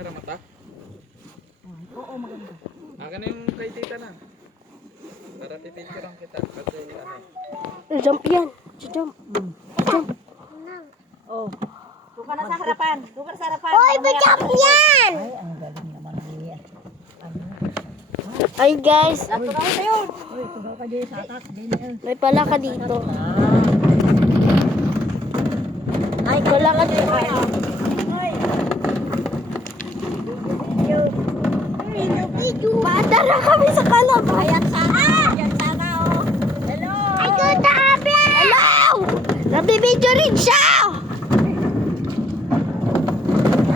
Meron mata? Oo, maganda. Akin na yung kay tita na. Para pipicturean kita. Kasi ano. Jump yan. Jump. Jump. Oh. Doon ka na sa harapan. Doon ka na sa harapan. Oy, ba-jump yan! Ay, ang galing naman niya. Ay guys, Lato na ko yun. Uy, tugaw ka dito sa atat. may palaka dito. Ay, Palaka dito. Ay. Paadara kami sa kalaba. Ayan sana. Ayan sana, oh. Hello. Ay, ganda kami! Hello! Nabibidyo rin siya!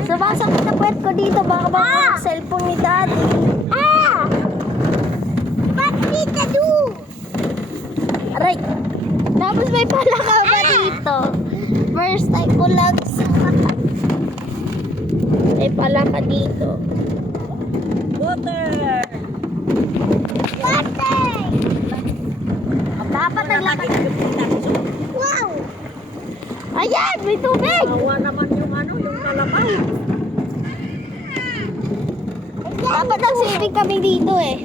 Sumasakit na puwet ko dito. Baka baka cellphone ni daddy. Ba't dito do? Aray. Tapos may palaka ba dito? First time ko lang sa may palaka dito. Water. Water! Dapat naglakad. Wow! Ayan! May tubig! Awa naman yung ano, yung kalabaw. Dapat ang swimming kami dito eh.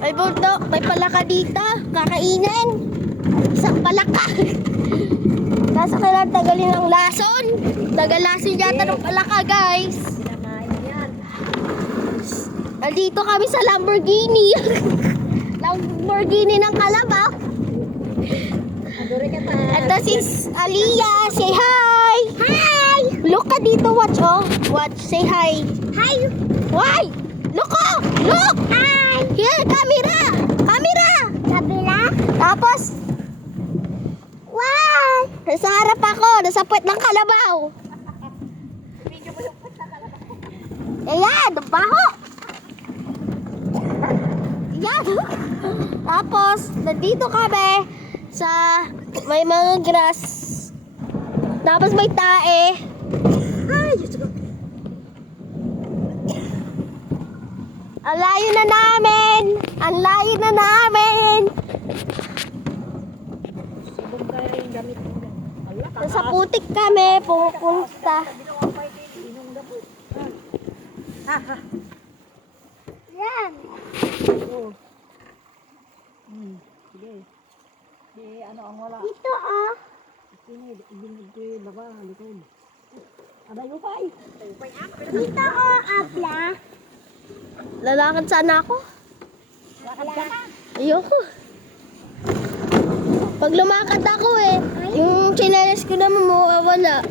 May bundok, may palaka dito. Kakainin. Isang palaka. Nasa kailan tagalin ang lason. Tagalason yata ng palaka guys. Nandito kami sa Lamborghini. Lamborghini ng Kalabaw. Ito si Aliyah. Say hi. Hi. Look ka dito. Watch oh. Watch. Say hi. Hi. Why? Look oh. Look. Hi. Here. Camera. Camera. Camera. Tapos. Wow. Nasa harap ako. Nasa puwet ng kalabaw. Ayan. Ang baho. Yan. Tapos, nandito kami sa may mga grass. Tapos may tae. Ay, ang layo na namin. Ang layo na namin. Nasa putik kami. Pupunta. Yan. Sige. Di ano ang wala. Dito ah. Sini, ibinigay ko yung laba, likod. Ada yung pay. Dito oh, abla. Lalakad sana ako. Lakad ka na. Ayoko. Pag lumakad ako eh, yung chinelas ko naman mawawala.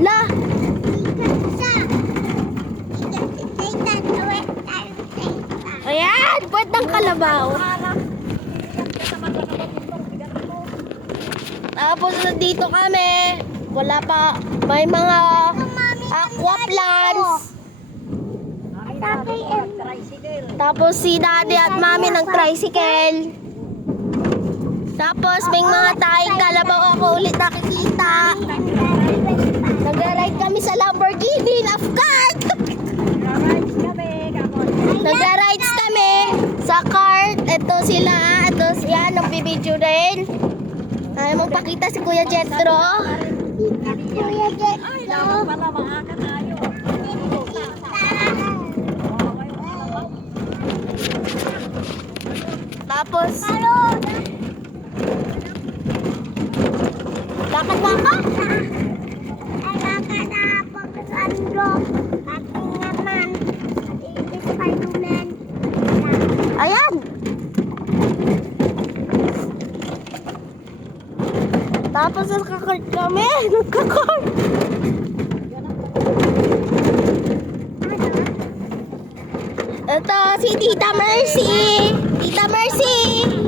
La! Ayan! Puwet ng kalabaw. Tapos nandito kami. Wala pa. May mga aqua plants. Tapos si daddy at mami ng tricycle. Tapos may mga tayong kalabaw ako ulit nakikita. Nag-ride kami sa Lamborghini, of course. Nag-rides kami sa cart. Ito sila. Ito yan, nagbibideo rin. Ayaw mong pakita si Kuya Jetro. Kuya Jetro. Tapos, lakad ba ka? Ay, lakad na pagkasando. Ating naman. Spider-Man. Ayan! Tapos nagkakart kami. Nagkakart. Ito si Tita Mercy. Tita Mercy.